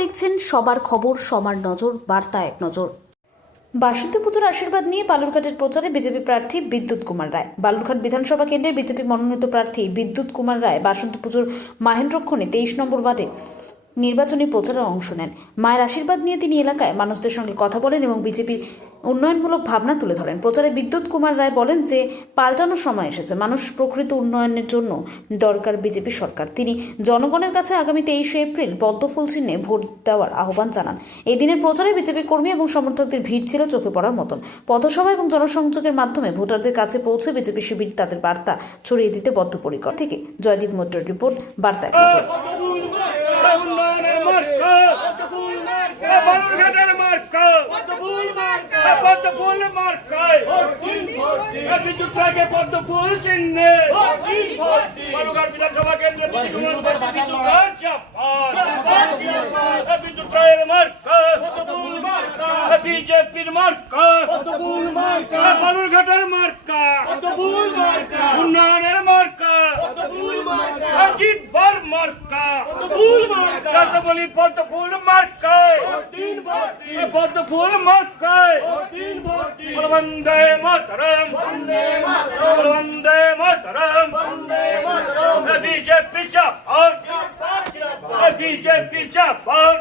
দেখছেন সবার খবর, সবার নজর, বার্তা এক নজর। বাসন্তী পুজোর আশীর্বাদ নিয়ে বালুরঘাটের প্রচারে বিজেপি প্রার্থী বিদ্যুৎ কুমার রায়। বালুরঘাট বিধানসভা কেন্দ্রের বিজেপি মনোনীত প্রার্থী বিদ্যুৎ কুমার রায় বাসন্তী পুজোর মাহেন্দ্রক্ষণে 23 নম্বর ওয়ার্ডে নির্বাচনী প্রচারে অংশ নেন। মায়ের আশীর্বাদ নিয়ে তিনি এলাকায় মানুষদের সঙ্গে কথা বলেন এবং বিজেপির উন্নয়নমূলক ভাবনা তুলে ধরেন। প্রচারে বিদ্যুৎ কুমার রায় বলেন যে পাল্টানোর সময় এসেছে, মানুষ প্রকৃত উন্নয়নের জন্য দরকার বিজেপি সরকার। তিনি জনগণের কাছে আগামী 23শে এপ্রিল পদ্মফুল চিহ্নে ভোট দেওয়ার আহ্বান জানান। এই দিনের প্রচারে বিজেপি কর্মী এবং সমর্থকদের ভিড় ছিল চোখে পড়ার মতন। পথসভা এবং জনসংযোগের মাধ্যমে ভোটারদের কাছে পৌঁছে বিজেপি শিবির তাদের বার্তা ছড়িয়ে দিতে বদ্ধপরিকর। থেকে জয়দীপ মৈত্রের রিপোর্ট, বার্তা এক নজর। বালুরঘাটের মার্কা পদ্মফুল মার্কায় বিদ্যুৎ রায়কে পদ্মফুল চিহ্নে বালুরঘাট বিধানসভা কেন্দ্রের বিদ্যুৎ রায়ের মার্কা বিজেপির মার্কা বালুরঘাটের মার্কা উন্নয়নের মার্কা জিতবার মার্কা বলি পদ্মফুল মার্কায় পদ্মফুল মার্কায় বন্দে মাতরম বন্দে মাতরম বিজেপি চাপাত বিজেপি চাপাত